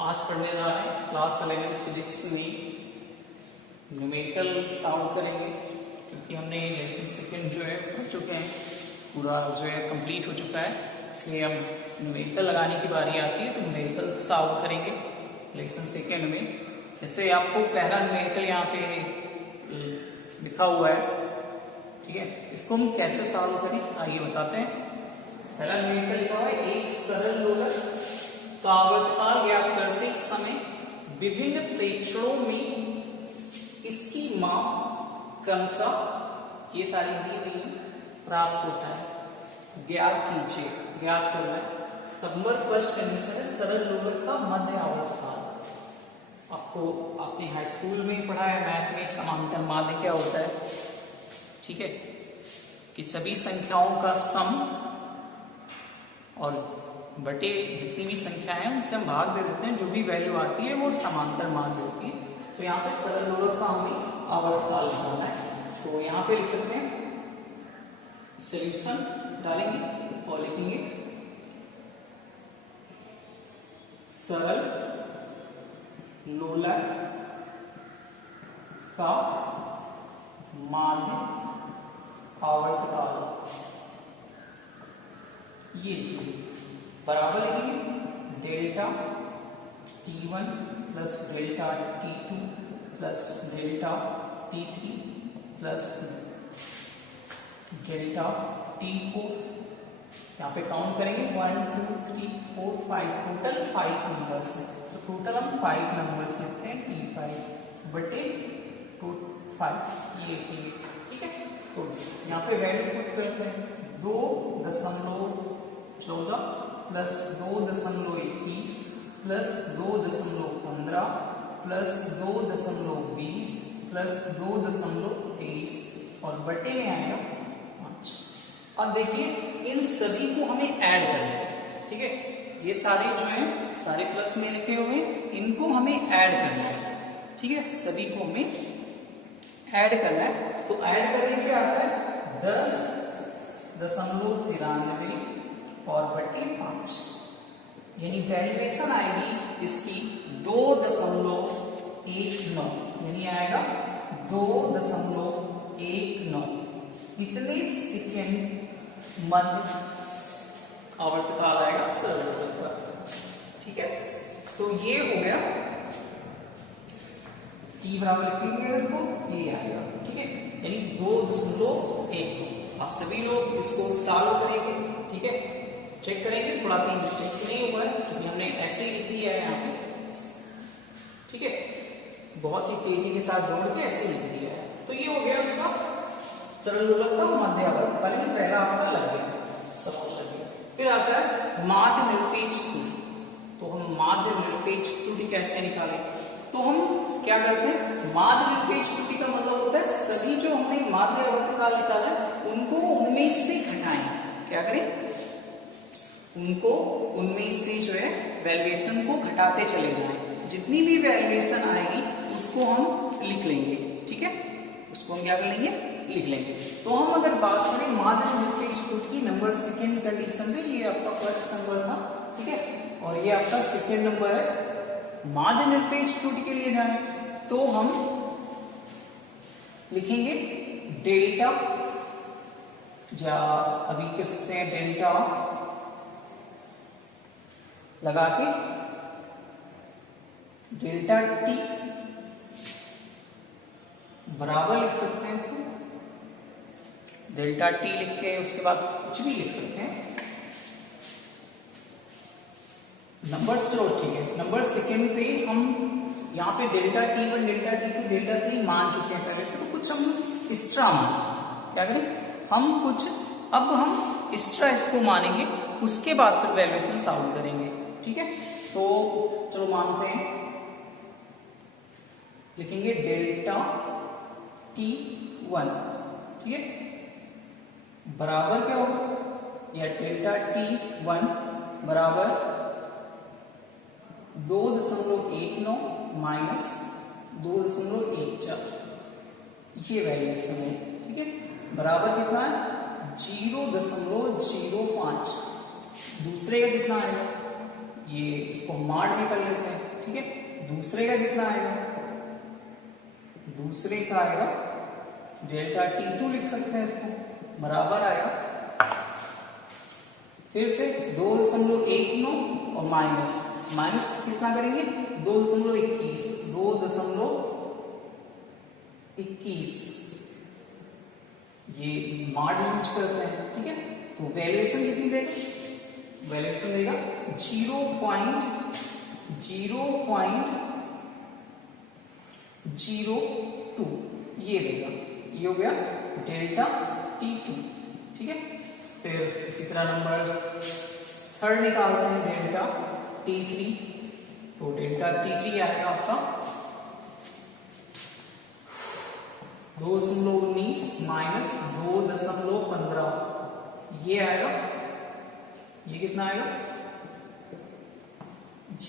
आज पढ़ने जा रहे हैं क्लास 11 फिजिक्स में न्यूमेरिकल सॉल्व करेंगे, क्योंकि हमने लेसन सेकेंड जो है पढ़ चुके हैं, पूरा जो है कंप्लीट हो चुका है। इसलिए हम न्यूमेरिकल लगाने की बारी आती है तो न्यूमेरिकल सॉल्व करेंगे लेसन सेकेंड में। जैसे आपको पहला न्यूमेरिकल यहाँ पे लिखा हुआ है, ठीक है, इसको हम कैसे सॉल्व करें आइए बताते हैं। पहला न्यूमेरिकल लिखा हुआ है, एक सरल लोलक का आवर्तकाल ज्ञात करते समय विभिन्न प्रेक्षणों में इसकी माप क्रमशः ये सारी दी हुई प्राप्त होता है। ज्ञात कीजिए, ज्ञात करना है। सबमर्ज फर्स्ट कंडीशन है सरल लोलक का मध्य आवर्तकाल। आपको आपने हाई स्कूल में पढ़ा है मैथ में समांतर माध्य क्या होता है, ठीक है, कि सभी संख्याओं का सम और बटे जितनी भी संख्या है उनसे हम भाग दे देते हैं, जो भी वैल्यू आती है वो समांतर माध्य होती है। तो यहाँ पे सरल लोलक का हमें आवर्तकाल निकालना है, तो यहाँ पे लिख सकते हैं सॉल्यूशन डालेंगे और लिखेंगे सरल लोलक का माध्य आवर्तकाल, ये बराबर लिखेंगे delta T1 plus delta T2 plus delta T3 plus delta T4। यहाँ पे काउंट करेंगे 1 2 3 4 5, टोटल 5 नंबर्स है, तो टोटल हम 5 नंबर्स लिखते हैं T5 बटे 5 ये, ठीक है। तो यहाँ पे वैल्यू पुट करते हैं 2.14 प्लस 2.21 प्लस 2.15 प्लस 2.20 प्लस 2.23 और बटे में आएगा 5। अब देखिए इन सभी को हमें ऐड करना है, ठीक है, ये सारे जो हैं सारे प्लस में लिखे हुए इनको हमें ऐड करना है, ठीक है, सभी को हमें ऐड करना है। तो ऐड करने पे आता है 10.93 और बटे 5, यानी वैल्यूएशन आएगी इसकी 2.19, यानी आएगा 2.19 इतने सेकेंड मध्य आवर्तकाल आएगा सरल लोलक का, ठीक है। तो ये हो गया T बराबर लिखेंगे तो ये आएगा, ठीक है, यानी 2.1। आप सभी लोग इसको सॉल्व करेंगे, ठीक है, चेक करेंगे थोड़ा कहीं मिस्टेक नहीं हुआ है, क्योंकि हमने ऐसे ही लिख दिया है यहाँ पे, ठीक है, बहुत ही तेजी के साथ जोड़ के ऐसे लिख दिया है। तो ये हो गया उसका सरल लोलक का मध्य आवर्तकाल, पहला आपका लग गया, सवाल लग गया। फिर आता है माध्य निरपेक्ष त्रुटि। तो हम माध्य निरपेक्ष त्रुटि कैसे निकालें, तो हम क्या करते हैं, माध्य निरपेक्ष त्रुटि का मतलब होता है सभी जो हमने माध्य आवर्तकाल निकाला है उनको उनमें से घटाएं। क्या करें, उनको उनमें से जो है वैल्यूएशन को घटाते चले जाएं, जितनी भी वैल्यूएशन आएगी उसको हम लिख लेंगे, ठीक है, उसको हम क्या कर लेंगे, लिख लेंगे। तो हम अगर बात करें माध्य निरपेक्ष त्रुटि की नंबर सेकेंड कंडीशन में, ये आपका फर्स्ट नंबर था, ठीक है, और ये आपका सेकेंड नंबर है। माध्य निरपेक्ष त्रुटि के लिए जाए तो हम लिखेंगे डेल्टा, या अभी कह सकते हैं डेल्टा लगा के डेल्टा T बराबर लिख सकते हैं इसको, डेल्टा T लिख के उसके बाद कुछ भी लिख सकते हैं नंबर्स, चलो ठीक है। नंबर सेकेंड पे हम यहाँ पे delta T1 delta T2 delta 3 मान चुके हैं पहले से, तो कुछ हम एक्स्ट्रा मान, क्या करें, हम कुछ अब हम एक्स्ट्रा इसको मानेंगे, उसके बाद फिर वैल्यूएशन सॉल्व करेंगे, ठीक है। तो चलो मानते हैं, लिखेंगे डेल्टा T1, ठीक है, बराबर क्या होगा, या डेल्टा T1 बराबर 2.19 माइनस 2.14, ये वैल्यूएशन है, ठीक है, बराबर कितना है 0.05। दूसरे का कितना है, ये इसको मार्ट भी कर लेते हैं, ठीक है। दूसरे का कितना आएगा, दूसरे का आएगा डेल्टा T2 लिख सकते हैं इसको, बराबर आएगा फिर से 2.19 और माइनस माइनस कितना करेंगे 2.21 2.21 ये माड यूज करते हैं, ठीक है। तो वैल्यूएशन कितनी देगा, वैल्यूएशन देगा 0.02 ये देगा, ये हो गया डेल्टा T2, ठीक है। फिर इसी तरह नंबर थर्ड निकालते हैं डेल्टा T3, तो डेल्टा T3 आएगा आपका 2.19 माइनस 2.15 ये आएगा, ये कितना आएगा,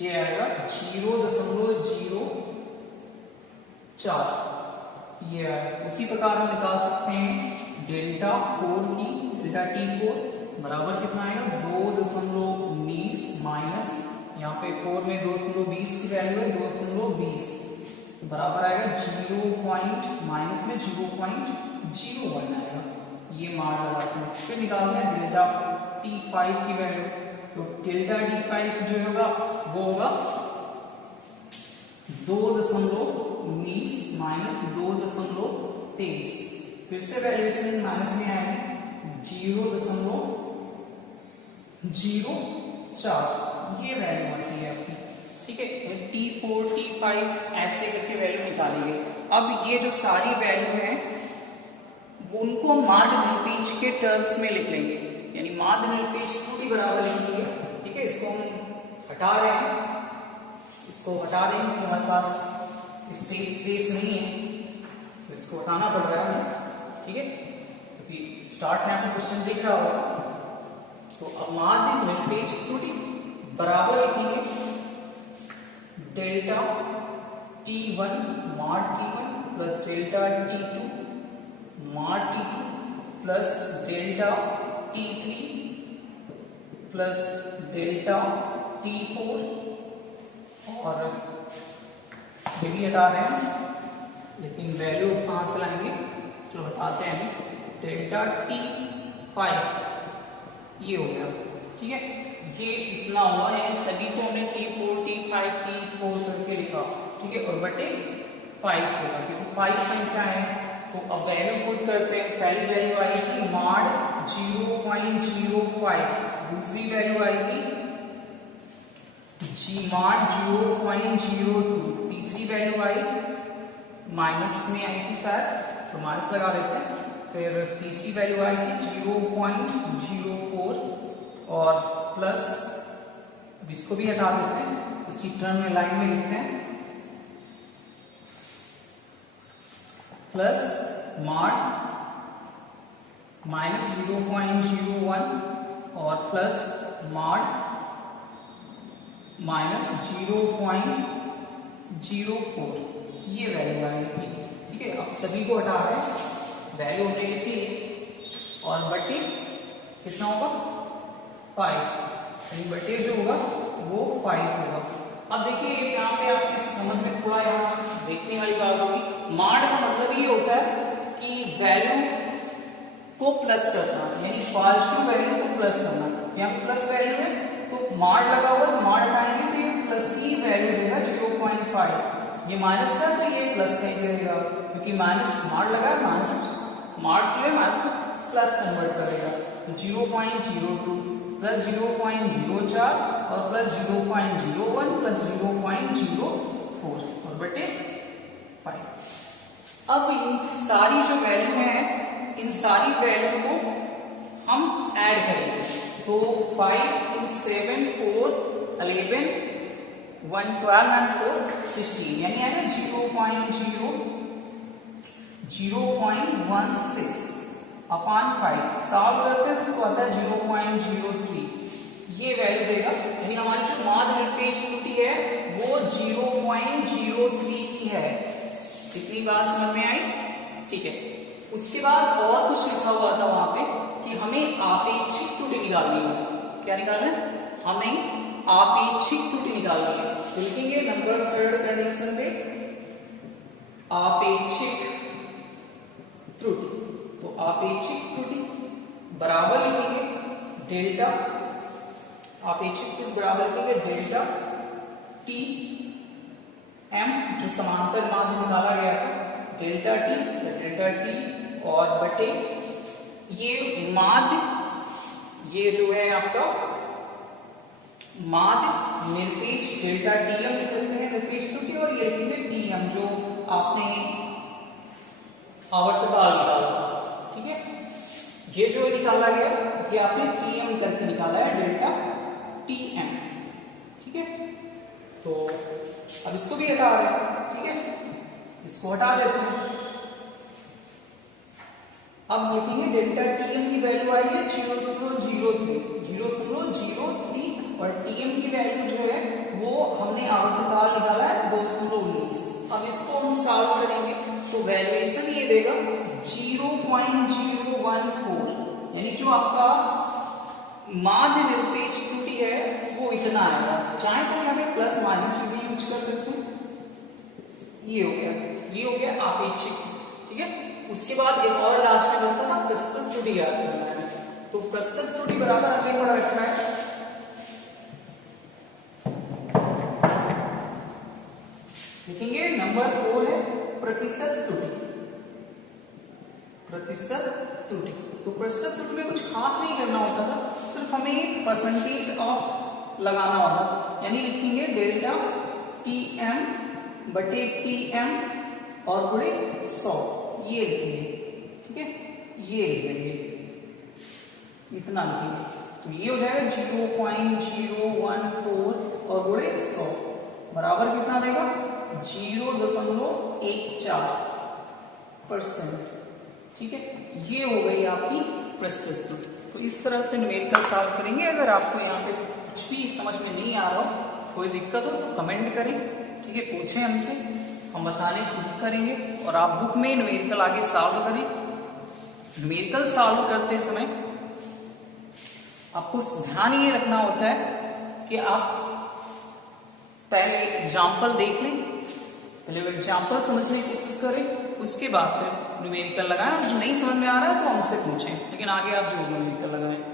ये आएगा 0.04 ये आएगा। उसी प्रकार हम निकाल सकते हैं डेल्टा 4 की, डेल्टा T4 बराबर कितना आएगा 2.19 माइनस यहाँ पे 4 में 2.20 की वैल्यू है 2.20 बराबर आएगा 0. माइनस में 0.01 आएगा, ये मार लगाते हैं। फिर निकालते हैं डेल्टा T5 की वैल्यू, तो डेल्टा T5 जो होगा वो होगा 2.19 माइनस 2.23 फिर से वैल्यूएशन माइनस में आएगी 0.04 ये वैल्यू आती है आपकी, ठीक है। T4 T5 ऐसे करके वैल्यू निकालेंगे। अब ये जो सारी वैल्यू है उनको माध्य निरपेक्ष के टर्म्स में लिख लेंगे, यानी माध्य निरपेक्ष त्रुटि बराबर लिखेंगे, ठीक है। इसको हम हटा रहे हैं, इसको हटा रहे हैं क्योंकि हमारे पास स्पेस नहीं है तो इसको हटाना पड़ रहा है, ठीक है। तो फिर स्टार्ट में आपको क्वेश्चन दिख रहा होगा, तो अब माध्य निरपेक्ष त्रुटि बराबर लिखेंगे डेल्टा T1 माड T1 प्लस डेल्टा T2 माड T2 plus delta T3 plus delta T4 और ये भी हटा रहे हैं लेकिन वैल्यू कहां से लाएंगे, चलो हटाते हैं डेल्टा T5 ये हो गया, ठीक है। ये इतना हुआ, यानी सभी को हमने T4 T5 T4 करके लिखा, ठीक है, और बटे 5 होगा क्योंकि 5 संख्या है। तो अब वैल्यू पुट करते हैं, पहली वैल्यू आई थी माड 0.05, दूसरी वैल्यू आई थी माड 0.02, तीसरी वैल्यू आई माइनस में आई थी शायद, तो माइनस लगा लेते हैं। फिर तीसरी वैल्यू आई थी 0.04 और प्लस, इसको भी हटा देते हैं, उसी टर्म में लाइन में लिखते हैं प्लस माड माइनस 0.01 और प्लस माड माइनस 0.04 ये वैल्यू आएगी, ठीक है। अब सभी को हटा रहे हैं, वैल्यू हमने लिखी और बटे कितना होगा 5, यानी बटे जो होगा वो 5 होगा। अब देखिए यहाँ पे आपकी समझ में थोड़ा यहाँ देखने वाली बात होगी, माड का मतलब ये होता है कि वैल्यू को प्लस करना, यानी पॉजिटिव वैल्यू को प्लस करना। यहाँ प्लस वैल्यू है तो माड लगा हुआ तो माड हटाएंगे तो ये प्लस की वैल्यू देगा 0.5, ये माइनस था तो ये प्लस का देगा क्योंकि माइनस माड लगा, माइनस माड जो है माइनस को प्लस कन्वर्ट करेगा, तो 0.02 प्लस 0.04 और प्लस 0.01 प्लस 0.04 और बटे 5। अब इन सारी जो वैल्यू है इन सारी वैल्यू को हम ऐड करेंगे, तो 5 × 7 4 11 1 12 and 4 16 यानी आएगा 0.16 अपॉन 5 सॉल्व करते हैं तो इसको आता है 0.03 ये वैल्यू देगा, यानी हमारी जो माध्य निरपेक्ष त्रुटि है वो 0.03 की है। इतनी बात समझ में आई, ठीक है। उसके बाद और कुछ लिखा हुआ था वहां पे कि हमें आपेक्षिक त्रुटि निकालनी है। क्या निकालना है, हमें आपेक्षिक त्रुटि निकालनी है। तो लिखेंगे नंबर 3 कंडीशन पे आपेक्षिक त्रुटि। तो आपेक्षिक त्रुटि बराबर लिखेंगे डेल्टा, आपेक्षिक त्रुटि बराबर लिखेंगे डेल्टा टी एम, जो समांतर माध्य निकाला गया था, डेल्टा टी और बटे ये माध्य, ये जो है आपका माध्य निरपेक्ष डेल्टा टीएम लिख लेते हैं निरपेक्ष त्रुटि, और ये लिखेंगे टीएम जो आपने आवर्तकाल निकाला था। ठीक है, ये जो निकाला गया ये आपने टीएम करके निकाला है, डेल्टा टीएम। ठीक है, तो अब इसको भी हटा रहे हैं। ठीक है, इसको हटा देते हैं। अब लिखेंगे डेल्टा टीएम की वैल्यू आई है 0.03 और टीएम की वैल्यू जो है वो हमने आवर्तकाल निकाला है 219। अब इसको हम सॉल्व करेंगे तो वैल्यूएशन ये देगा 0.014, यानी जो आपका माध्य निरपेक्ष त्रुटि है वो इतना आएगा। चाहे तो यहाँ पे प्लस माइनस भी यूज कर सकते हैं। ये हो गया आपेक्षिक। ठीक है, उसके बाद एक और लास्ट में बनता था प्रस्तुत त्रुटि याद करना है। तो प्रस्तुत त्रुटि बराबर हमें पढ़ा रखना है लिखेंगे नंबर 4 है प्रतिशत त्रुटि। प्रतिशत त्रुटि, तो प्रतिशत त्रुटि में कुछ खास नहीं करना होता था, सिर्फ हमें परसेंटेज ऑफ लगाना होता, यानी लिखेंगे डेल्टा टी एम बटे टी एम और गुणे 100, ये लिखेंगे। ठीक है, ये लिखेंगे, इतना लिखेंगे। तो ये हो जाएगा 0.014 और गुणे 100 बराबर कितना देगा 0.14%। ठीक है, ये हो गई आपकी प्रतिशत त्रुटि। तो इस तरह से न्यूमेरिकल सॉल्व करेंगे। अगर आपको यहाँ पे कुछ भी समझ में नहीं आ रहा हो, कोई दिक्कत हो तो कमेंट करें। ठीक है, पूछें हमसे, हम बताने की कोशिश करेंगे। और आप बुक में न्यूमेरिकल आगे सॉल्व करें। न्यूमेरिकल सॉल्व करते समय आपको ध्यान ये रखना होता है कि आप पहले एग्जाम्पल देख लें, पहले वो एग्जाम्पल समझने की कोशिश करें, उसके बाद फिर न्यूमेरिकल लगाएं। और जो नहीं समझ में आ रहा है तो हमसे पूछें, लेकिन आगे आप जो न्यूमेरिकल लगाएं।